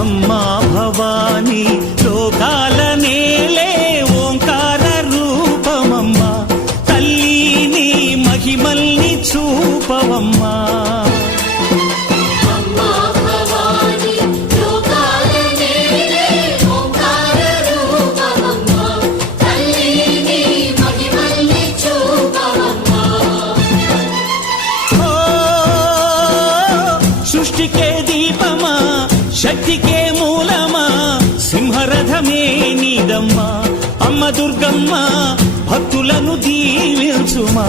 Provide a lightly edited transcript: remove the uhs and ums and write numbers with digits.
అమ్మా భవానీ లోకాల నేలే ఓంకార రూపమమ్మా తల్లి నీ మహిమల్ని చూపవమ్మా సృష్టికే దీపమా శక్తికే మూలమా సింహరథమే నీదమ్మా అమ్మ దుర్గమ్మ భక్తులను దీవించుమా